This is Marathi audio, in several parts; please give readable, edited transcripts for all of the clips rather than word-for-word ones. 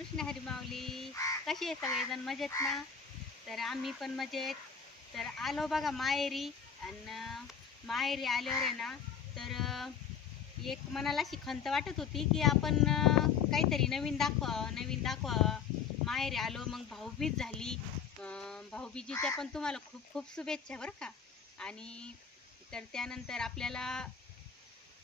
रामकृष्ण हरी माऊली. कसे आहे सगळेजण? मजेत ना? तर आम्ही पण मजेत. तर आलो बघा माहेरी. आणि माहेरी आल्यावर आहे ना, तर एक मनाला अशी खंत वाटत होती की आपण काहीतरी नवीन दाखवावं. माहेरी आलो, मग भाऊबीज झाली. भाऊबीजीच्या पण तुम्हाला खूप खूप शुभेच्छा बरं का. आणि तर त्यानंतर आपल्याला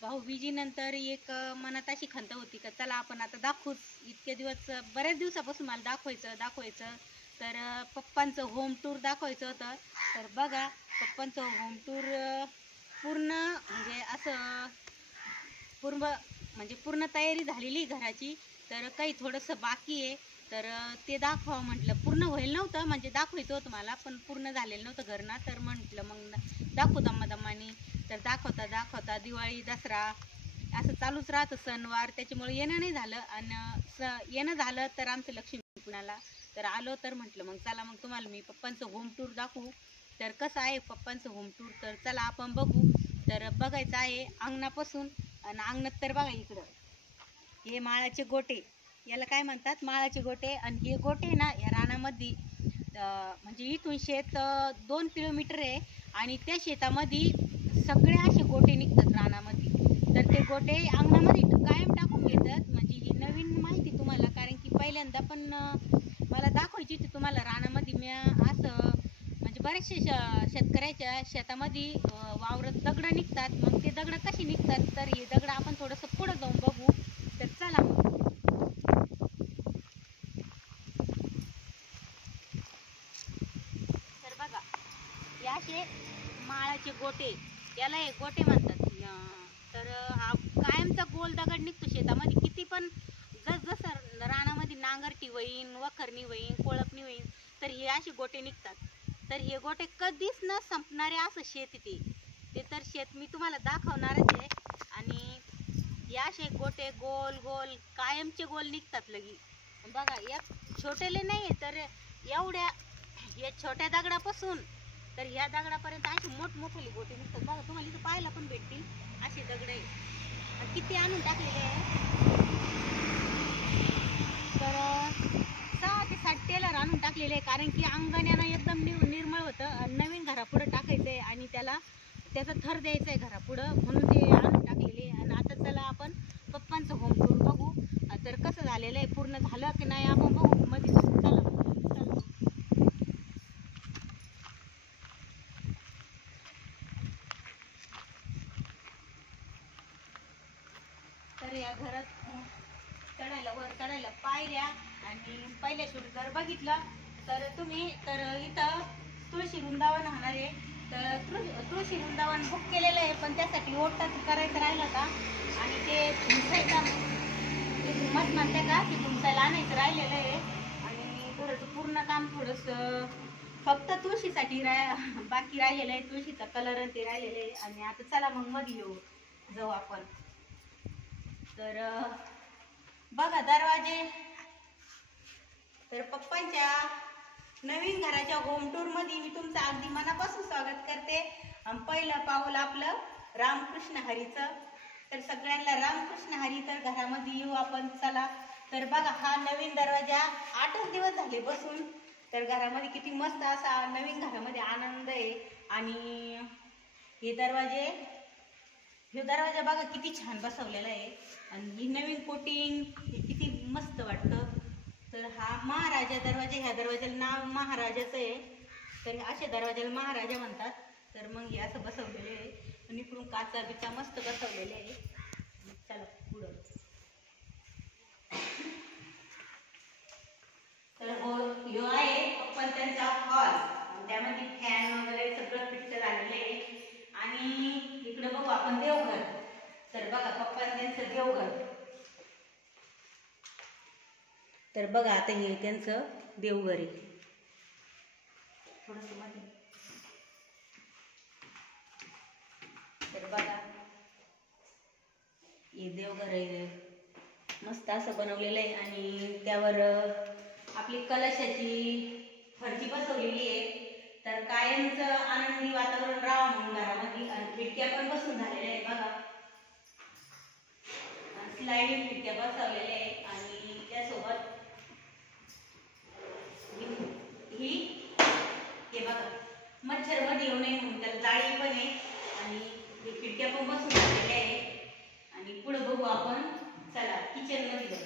भाऊबीजीनंतर एक मनात अशी खंत होती का चला आपण आता दाखवूच. इतके दिवस बऱ्याच दिवसापासून मला दाखवायचं. तर पप्पांचं होम टूर दाखवायचं होतं. तर बघा पप्पांचं होम टूर पूर्ण म्हणजे असं पूर्ण तयारी झालेली घराची. तर काही थोडंसं बाकी आहे. तर ते दाखवा म्हटलं. पूर्ण होईल नव्हतं, म्हणजे दाखवायचं होतं मला, पण पूर्ण झालेलं नव्हतं घरना. तर म्हटलं मग दाखवू दम्मादम्मानी. तर दाखवता दिवाळी दसरा असं चालूच राहतं सणवार. त्याच्यामुळे येणं नाही झालं. आणि येणं झालं तर आमचं लक्ष्मीपूजनाला. तर आलो तर म्हटलं मग चला मग तुम्हाला मी पप्पांचं होम टूर दाखवू. तर कसं आहे पप्पांचं होम टूर, तर चला आपण बघू. तर बघायचं आहे अंगणापासून. आणि अंगणात तर बघा इकडं हे माळाचे गोटे, याला काय म्हणतात माळाचे गोटे. आणि हे गोटे ना या रानामध्ये म्हणजे इथून शेत 2 किलोमीटर आहे. आणि त्या शेतामध्ये सगळे असे गोटे निघतात रानामध्ये. तर ते गोटे अंगणामध्ये कायम टाकून घेतात. म्हणजे ही नवीन माहिती तुम्हाला, कारण की पहिल्यांदा पण मला दाखवायची होती तुम्हाला. रानामध्ये मी असं म्हणजे बरेचसे शेतकऱ्याच्या शेतामध्ये वावरात दगड निघतात. मग ते दगड कशी निघतात, तर हे दगड आपण थोडंसं पुढं जाऊन बघू. तर चला मग. तर बघा हे असे माळाचे गोटे, याला हे गोटे म्हणतात. तर हा कायमचा गोल दगड निघतो शेतामध्ये. किती पण जसं रानामध्ये नांगरटी होईन, वखरणी होईन, कोळपणी होईन, तर हे असे गोटे निघतात. तर हे गोटे कधीच न संपणारे असं शेत येते. ते तर शेत मी तुम्हाला दाखवणारच आहे. आणि हे असे गोटे गोल गोल कायमचे गोल निघतात लगी. बघा एक छोटेले नाही, तर एवढ्या या छोट्या दगडापासून तर ह्या दगडापर्यंत अशी मोठमोठे गोटे निघतात. बघा तुम्हाला इथं पाहायला पण भेटतील असे दगड आहे. किती आणून टाकलेले आहे. तर 6 ते 7 टेलर आणून टाकलेले आहे. कारण की अंगण्यानं एकदम निर्मळ होतं. नवीन घरापुढं टाकायचंय आणि त्याचा थर द्यायचा आहे घरापुढं, म्हणून ते आणून टाकलेले. आणि आता चला आपण पप्पांचं होम टूर बघू. तर कसं झालेलं आहे, पूर्ण झालं की नाही आपण बघू मध्ये. चला. तर या घरात वर चढायला पायऱ्या. आणि पहिल्या शूट जर बघितलं तर तुम्ही, तर इथं तुळशी वृंदावन होणार आहे. तर तुळशी वृंदावन बुक केलेलं आहे, पण त्यासाठी ओटाच करायचं राहिलं होता. आणि ते मत म्हणते का की तुमच्याला आणायचं राहिलेलं आहे. आणि घराचं पूर्ण काम थोडंसं फक्त तुळशीसाठी बाकी राहिलेलं आहे. तुळशीचा कलर ते राहिलेलं आहे. आणि आता चला मग मध्ये जाऊ आपण. तर बघा दरवाजे. तर पप्पांच्या नवीन घराच्या होम टूर मध्ये मी तुमचं अगदी मनापासून स्वागत करते. पहिलं पाऊल आपलं रामकृष्ण हरीचं. तर सगळ्यांना रामकृष्ण हरी. तर घरामध्ये येऊ आपण, चला. तर बघा हा नवीन दरवाजा 8च दिवस झाले बसून. तर घरामध्ये किती मस्त असा नवीन घरामध्ये आनंद आहे. आणि हे दरवाजा बघा किती छान बसवलेला आहे. आणि ही नवीन कोटिंग हे किती मस्त वाटतं. तर हा महाराजा दरवाजा, ह्या दरवाजाला नाव महाराजाचं आहे. तर अशा दरवाजाला महाराजा म्हणतात. तर मग हे असं बसवलेलं आहे. आणि इकडून काचा बिचा मस्त बसवलेले आहे. चला पुढं. तर ह्यो आहे पप्पांचा हॉल. त्यामध्ये फॅन वगैरे सगळं फिट झालेलं आहे. आणि इकडे बघू आपण देवघर. तर बघा पप्पांचं देवघर. तर बघा आता हे त्यांचं देवघर आहे. थोडंसं मध्ये. तर बघा हे देवघर आहे, मस्त असं बनवलेलं आहे. आणि त्यावर आपली कलशाची फरशी बसवलेली आहे. तर कायमचं आनंदी वातावरण राहावं म्हणून घरामध्ये. आणि खिडक्या पण बसून झालेल्या आहे बघा. स्लायडिंग खिडक्या बसवलेल्या आहे. आणि त्यासोबत मच्छर मध्ये येऊ नये म्हणून त्याला जाळी पण आहे आणि खिडक्या पण बसून झालेल्या आहे. आणि पुढे बघू आपण. चला किचन मध्ये जाऊ.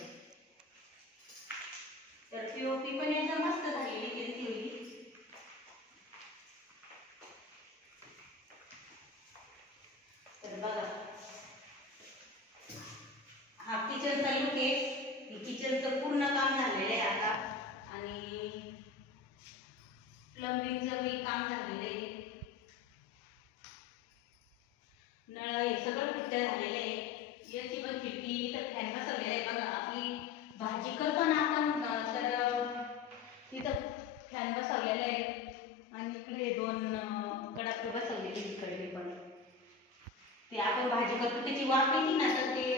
तर पीओपी पण एकदम मस्त झालेली त्यांची होती. तर बघा हा किचनचा लुक आहे. किचनचं पूर्ण काम झालेलं आहे आता आणि प्लंबिंगचं बी काम झालेलं आहे. नळ हे सगळं फिट झालेलं आहे. याची पण खिडकी इथं फॅन बसवलेला आहे. बघा आपली भाजी करतो ना आपण तर तिथं फॅन बसवलेला आहे आणि इकडे 2 कडापे बसवलेले इकडे पण. ते आपण भाजी करतो त्याची वाफ येते ना तर ते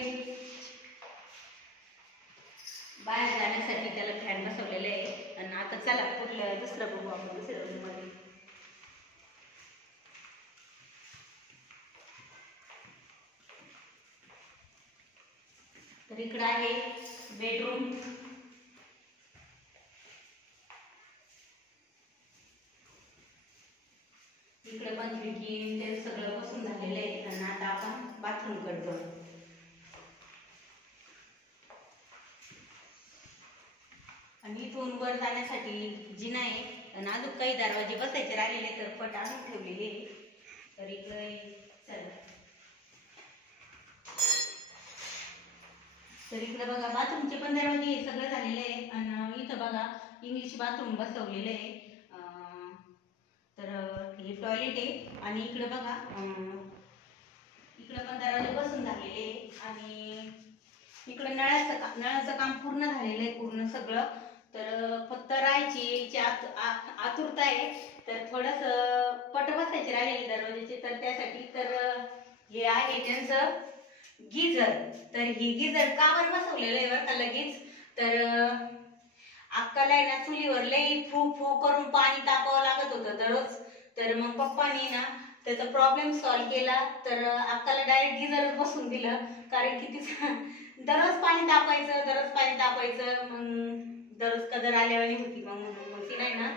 बाहेर जाण्यासाठी त्याला फॅन बसवलेले आहे. आणि आता चला कुठलं दुसरं बघू आपण दुसऱ्या रूम मध्ये. तर इकडे आहे बेडरूम. इकडे पण खिडकी ते सगळं बसून झालेलं आहे. आणि आता आपण बाथरूम कडे जाऊ. आणि इथून वर जाण्यासाठी जिना आहे आणि अजून काही दरवाजे बसायचे राहिलेले तर पट आणून ठेवलेले. तर इकडे चला. तर इकडे बघा बाथरूमचे पण दरवाजे सगळं झालेले आहे. आणि इथं बघा इंग्लिश बाथरूम बसवलेलं आहे. तर हे टॉयलेट आहे आणि इकडे बघा इकडे पण दरवाजे बसून झालेले आहे. आणि इकडे नळाचं काम पूर्ण झालेलं आहे पूर्ण सगळं. तर फक्त राहायची आतुरता आहे. तर थोडस पट बसायचे राहिलेले दरवाजाचे तर त्यासाठी तर हे आहे त्यांचं गिझर. तर ही गिझर कावर बसवलेलं आहे बरं का लगेच. तर अक्काला आहे ना चुलीवर लई फू फू करून पाणी तापावं लागत होतं दररोज. तर मग पप्पानी ना त्याचा प्रॉब्लेम सॉल्व्ह केला. तर अक्काला डायरेक्ट गिझर बसून दिलं. कारण की तिचं दररोज पाणी तापायचं. मग दररोज कदर आल्यावानी होती. मग ती नाही ना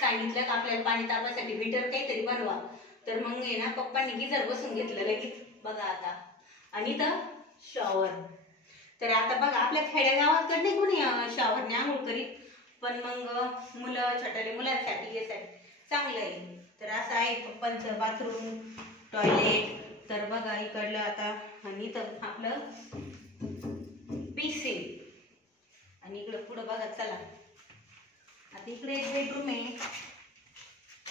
सांगितलं की आपल्याला पाणी तापायसाठी हीटर काहीतरी बनवा. तर मग आहे ना पप्पांनी गिझर बसून घेतलं लगेच. बघा आता. आणि इथं शॉवर. तर आता बघा आपल्या खेडेगावात नाही कोणी शॉवरने आंघोळ करीत. पण मग मुलं छोट्याले मुलांसाठी यासाठी चांगलं आहे. तर असं आहे पप्पांचं बाथरूम टॉयलेट. तर बघा इकडलं आता. आणि इथं आपलं पीसी. आणि इकडे पुढे बघा चला. आता इकडे एक बेडरूम आहे.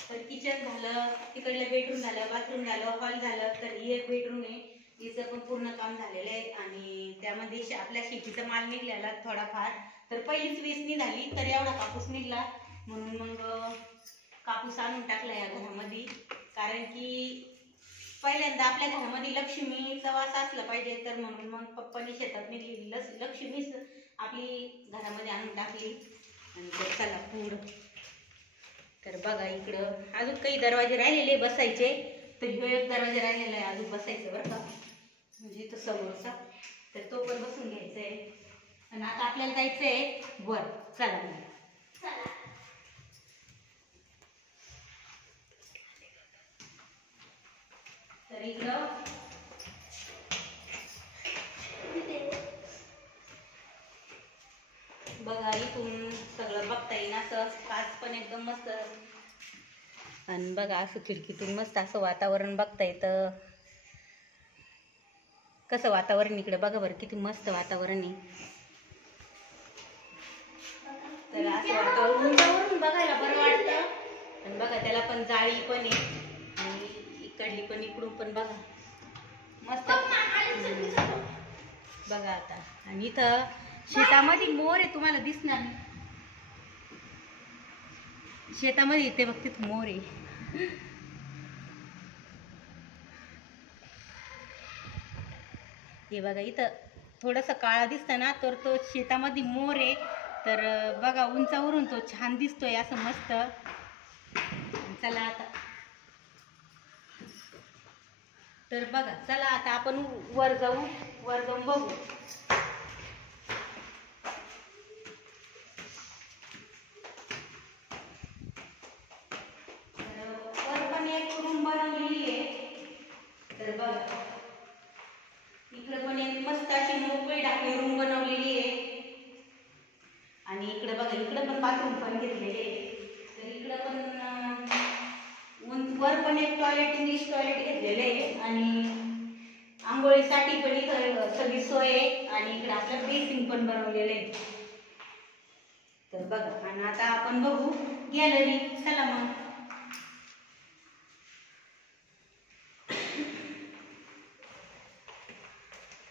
तर किचन झालं, तिकडलं बेडरूम झालं, बाथरूम झालं, हॉल झालं. तर ही एक बेडरूम आहे. तिचं पण पूर्ण काम झालेलं आहे. आणि त्यामध्ये आपल्या शेतीचा माल निघलेला थोडाफार. तर पहिलीच वेचणी झाली तर एवढा कापूस निघला. म्हणून मग कापूस आणून टाकला या घरामध्ये. कारण की पहिल्यांदा आपल्या घरामध्ये लक्ष्मीचा वास असला पाहिजे. तर म्हणून मग पप्पांनी शेतात निघलेली लक्ष्मीच आपली घरामध्ये आणून टाकली. आणि चला पुढं. तर बघा इकडं अजून काही दरवाजे राहिलेले बसायचे. तर ह्यो एक दरवाजा राहिलेला आहे अजून बसायचं बरं का. म्हणजे तो समोरचा. तर तो पण बसून घ्यायचा आहे. आणि आता आपल्याला जायचंय वर. चला. तर इकडं बघा इथून सगळं बघता येईल असं. काच पण एकदम मस्त. आणि बघा असं खिडकीतून मस्त असं वातावरण बघता येतं. कसं वातावरण इकडे बघा बरं किती मस्त वातावरण आहे. तर असं वातावरण उंचावरून बघायला बरं वाटतं. आणि बघा त्याला पण जाळी पण आहे. आणि इकडली पण इकडून पण बघा मस्त बघा आता. आणि इथं शेतामध्ये मोर आहे तुम्हाला दिसणार नाही. शेतामध्ये इथे बघ तिथं मोर आहे. हे बघा इथं थोडंसं काळा दिसतं ना तर तो शेतामध्ये मोर आहे. तर बघा उंचावरून तो छान दिसतोय असं मस्त. चला आता. तर बघा चला आता आपण वर जाऊन बघू. वर पण एक टॉयलेट इंग्लिश टॉयलेट घेतलेलं आहे आणि आंघोळीसाठी पण इथं सगळी सोय आहे आणि इकडे आपलं बेसिंग पण बनवलेलं आहे. तर बघा आणि आता आपण बघू गॅलरी. चला मग.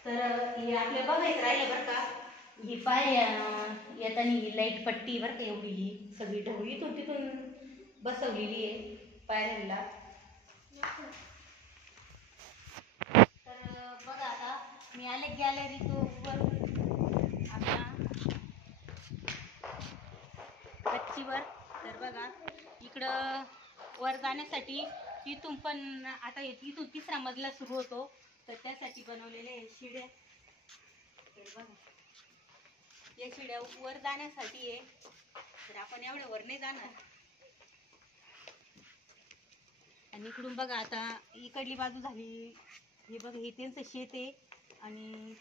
तर हे आपल्या बघायचं राहिलं बरं का. ही पायऱ्या येताना ही लाईट पट्टी बरं का, एवढी ही सगळी ढवळी तो तिथून बसवलेली आहे पायऱ्यांना. तर बघा आता मी आले गॅलरी तो वरून आपला गच्चीवर. तर बघा इकडं वर जाण्यासाठी तिथून पण आता इथून 3रा मजला सुरू होतो, तर त्यासाठी बनवलेले शिड्या. तर बघा या शिड्या वर जाण्यासाठी आहे, तर आपण एवढ्या वर नाही जाणार. आणि इकडून बघा आता इकडली बाजू झाली, हे बघा हे त्यांचं शेत आहे आणि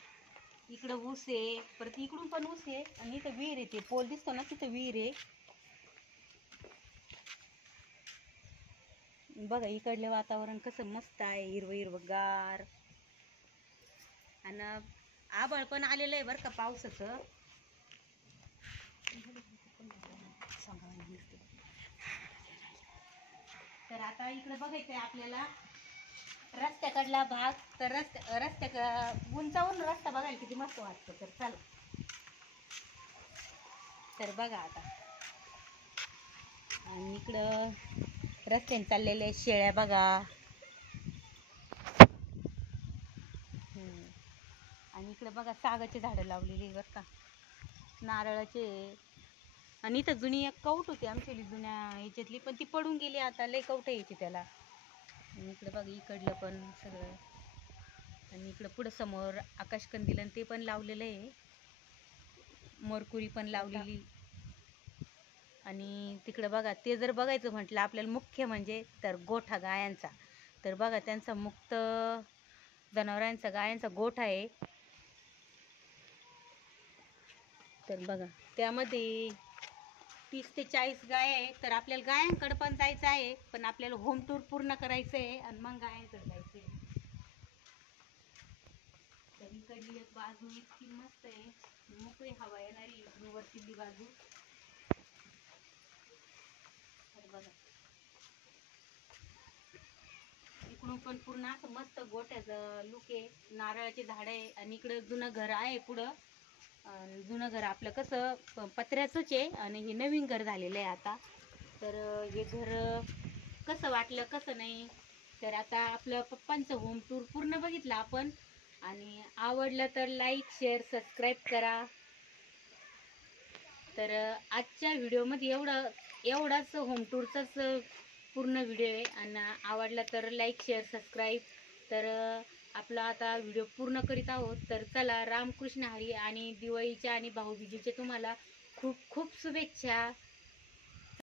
इकडं ऊस आहे, परत इकडून पण ऊस आहे आणि इथं विहीर आहे. ते पोल दिसतो ना तिथं विहीर आहे. बघा इकडले वातावरण कसं मस्त आहे, हिरवं हिरवंगार. आणि आभाळ पण आलेलं आहे बरं का पावसाचं. तर आता इकडे बघायचंय आपल्याला रस्त्याकडला भाग. तर रस्त्या उंचावरून रस्ता बघायला किती मस्त वाटतं. तर चला. तर बघा आता आणि इकडं रस्त्याने चाललेल्या शेळ्या बघा. आणि इकडे बघा सागाचे झाडं लावलेली बरं का, नारळाचे. आणि इथं जुनी एक कौट होती आमच्या जुन्या ह्याच्यातली, पण ती पडून गेली आता. लय कौट यायची त्याला. आणि इकडे बघा इकडलं पण सगळं. आणि इकडं पुढं समोर आकाशकंदील आणि ते पण लावलेलं आहे, मरकुरी पण लावलेली. आणि तिकडे बघा ते जर बघायचं म्हटलं आपल्याला मुख्य म्हणजे तर गोठा गायांचा. तर बघा त्यांचा मुक्त जनावरांचा गायांचा गोठा आहे. तर बघा त्यामध्ये 30 ते 40 गाय आहे. तर आपल्याला गायांकडे पण जायचं आहे, पण आपल्याला होम टूर पूर्ण करायचं आहे आणि मग गायांकडे जायचं आहे. तर इकडली एक बाजू इतकी मस्त आहे, मोकळी हवा येणारी वरची बाजू. बघा इकडून पण पूर्ण असं मस्त गोठ्याचं लुक आहे, नारळाचे झाड आहे. आणि इकडं जुनं घर आहे पुढं. जुनं घर आपलं कसं पत्र्याचंच आहे आणि हे नवीन घर झालेलं आहे आता. तर हे घर कसं वाटलं कसं नाही, तर आता आपलं पप्पांचं होम टूर पूर्ण बघितलं आपण. आणि आवडलं तर लाईक शेअर सबस्क्राईब करा. तर आजच्या व्हिडिओमध्ये एवढाच होम टूरचाच पूर्ण व्हिडिओ आहे. आणि आवडला तर लाईक शेअर सबस्क्राईब. तर आपला आता व्हिडिओ पूर्ण करीत आहोत. तर चला, रामकृष्ण हरी आणि दिवाळीच्या आणि भाऊबीजेच्या तुम्हाला खूप खूप शुभेच्छा.